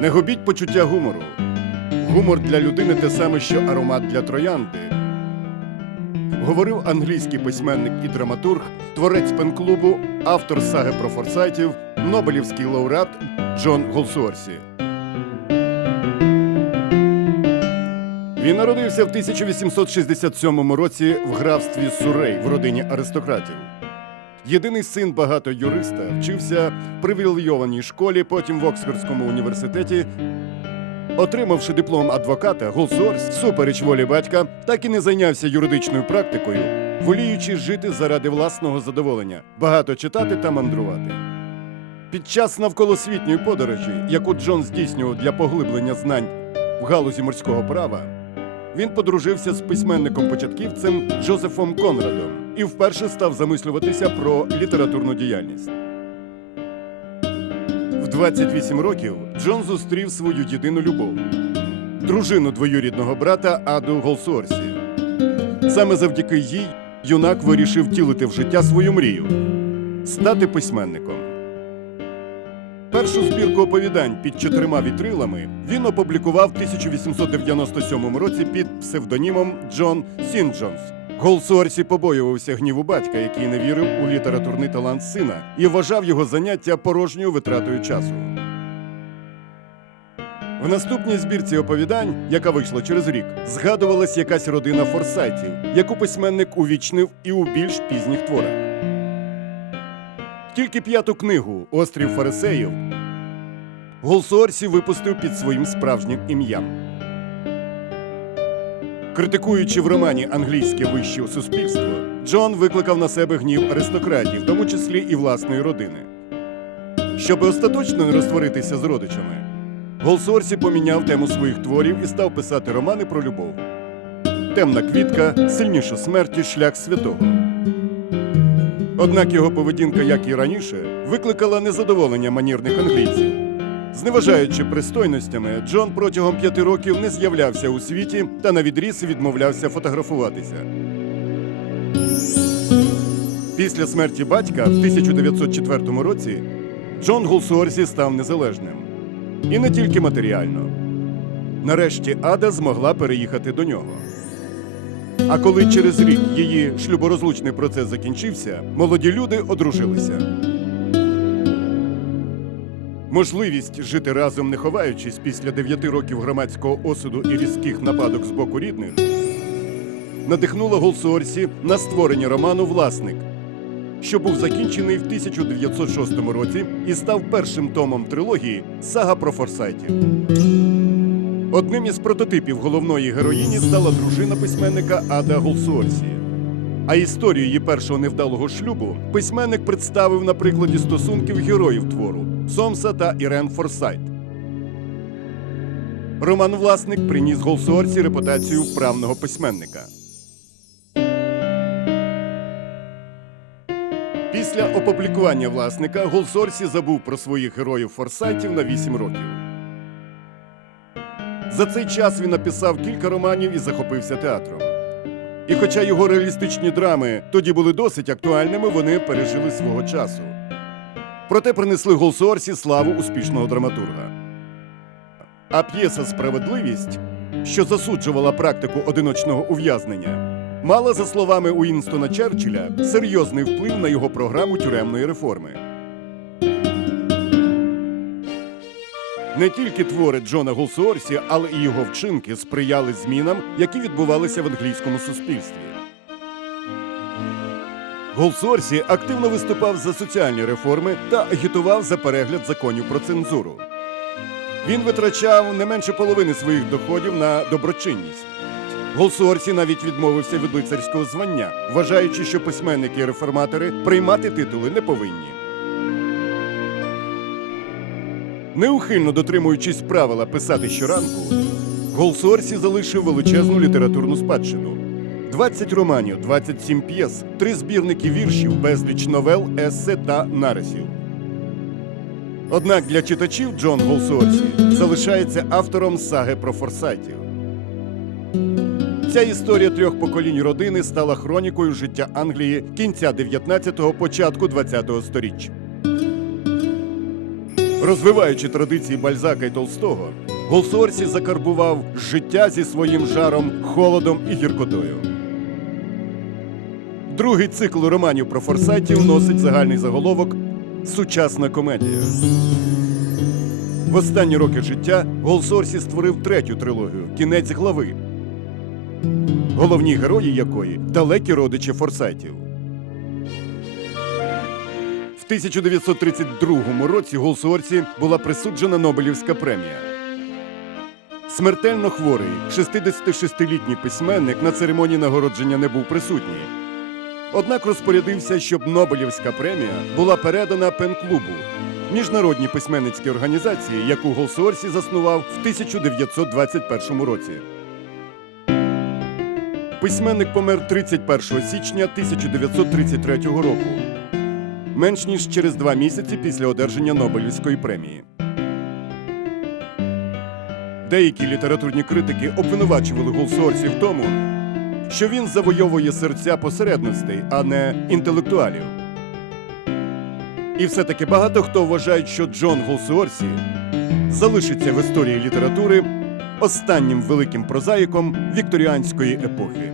Не губіть почуття гумору. Гумор для людини те саме, що аромат для троянди. Говорив англійський письменник і драматург, творець пен-клубу, автор саги про форсайтів, Нобелівський лауреат Джон Голсуорсі. Він народився в 1867 році в графстві Сурей в родині аристократів. Єдиний син багато юриста вчився в привілейованій школі, потім в Оксфордському університеті. Отримавши диплом адвоката, Голсуорс, супереч волі батька, так і не зайнявся юридичною практикою, воліючи жити заради власного задоволення, багато читати та мандрувати. Під час навколосвітньої подорожі, яку Джон здійснював для поглиблення знань в галузі морського права, він подружився з письменником-початківцем Джозефом Конрадом і вперше став замислюватися про літературну діяльність. В 28 років Джон зустрів свою єдину любов дружину двоюрідного брата Аду Голсуорсі. Саме завдяки їй юнак вирішив втілити в життя свою мрію стати письменником. Першу збірку оповідань під чотирма вітрилами він опублікував в 1897 році під псевдонімом Джон Сінджонс. Голсуорсі побоювався гніву батька, який не вірив у літературний талант сина і вважав його заняття порожньою витратою часу. В наступній збірці оповідань, яка вийшла через рік, згадувалась якась родина форсайтів, яку письменник увічнив і у більш пізніх творах. Тільки п'яту книгу Острів Фарисеїв Голсуорсі випустив під своїм справжнім ім'ям. Критикуючи в романі англійське вище суспільство, Джон викликав на себе гнів аристократів, в тому числі і власної родини. Щоби остаточно не розтворитися з родичами, Голсуорсі поміняв тему своїх творів і став писати романи про любов. Темна квітка, сильніша смерті, шлях святого. Однак його поведінка, як і раніше, викликала незадоволення манірних англійців. Зневажаючи пристойностями, Джон протягом п'яти років не з'являвся у світі та на відріз відмовлявся фотографуватися. Після смерті батька в 1904 році Джон Голсуорсі став незалежним. І не тільки матеріально. Нарешті Ада змогла переїхати до нього. А коли через рік її шлюборозлучний процес закінчився, молоді люди одружилися. Можливість жити разом, не ховаючись після дев'яти років громадського осуду і різких нападок з боку рідних, надихнула Голсуорсі на створення роману Власник, що був закінчений в 1906 році і став першим томом трилогії Сага про форсайтів. Одним із прототипів головної героїні стала дружина письменника Ада Голсуорсі. А історію її першого невдалого шлюбу письменник представив на прикладі стосунків героїв твору Сомса та Ірен Форсайт. Роман Власник приніс Голсуорсі репутацію вправного письменника. Після опублікування власника Голсорсі забув про своїх героїв форсайтів на 8 років. За цей час він написав кілька романів і захопився театром. І хоча його реалістичні драми тоді були досить актуальними, вони пережили свого часу. Проте принесли Голсуорсі славу успішного драматурга. А п'єса Справедливість, що засуджувала практику одиночного ув'язнення, мала, за словами Уінстона Черчилля, серйозний вплив на його програму тюремної реформи. Не тільки твори Джона Голсуорсі, але і його вчинки сприяли змінам, які відбувалися в англійському суспільстві. Голсуорсі активно виступав за соціальні реформи та агітував за перегляд законів про цензуру. Він витрачав не менше половини своїх доходів на доброчинність. Голсуорсі навіть відмовився від лицарського звання, вважаючи, що письменники і реформатори приймати титули не повинні. Неухильно дотримуючись правила писати щоранку, Голсуорсі залишив величезну літературну спадщину. 20 романів, 27 п'єс, три збірники віршів, безліч новел, есе та нарисів. Однак для читачів Джон Голсуорсі залишається автором саги про форсайтів. Ця історія трьох поколінь родини стала хронікою життя Англії кінця 19-го, початку 20-го сторіччя. Розвиваючи традиції Бальзака і Толстого, Голсуорсі закарбував життя зі своїм жаром, холодом і гіркотою. Другий цикл романів про форсайтів носить загальний заголовок Сучасна комедія. В останні роки життя Голсорсі створив третю трилогію Кінець глави, головні герої якої далекі родичі форсайтів. В 1932 році Голсуорсі була присуджена Нобелівська премія. Смертельно хворий 66-літній письменник на церемонії нагородження не був присутній. Однак розпорядився, щоб Нобелівська премія була передана пен-клубу міжнародній письменницькій організації, яку Голсуорсі заснував в 1921 році. Письменник помер 31 січня 1933 року, менш ніж через два місяці після одержання Нобелівської премії. Деякі літературні критики обвинувачували Голсуорсі в тому, що він завойовує серця посередностей, а не інтелектуалів. І все-таки багато хто вважає, що Джон Голсуорсі залишиться в історії літератури останнім великим прозаїком вікторіанської епохи.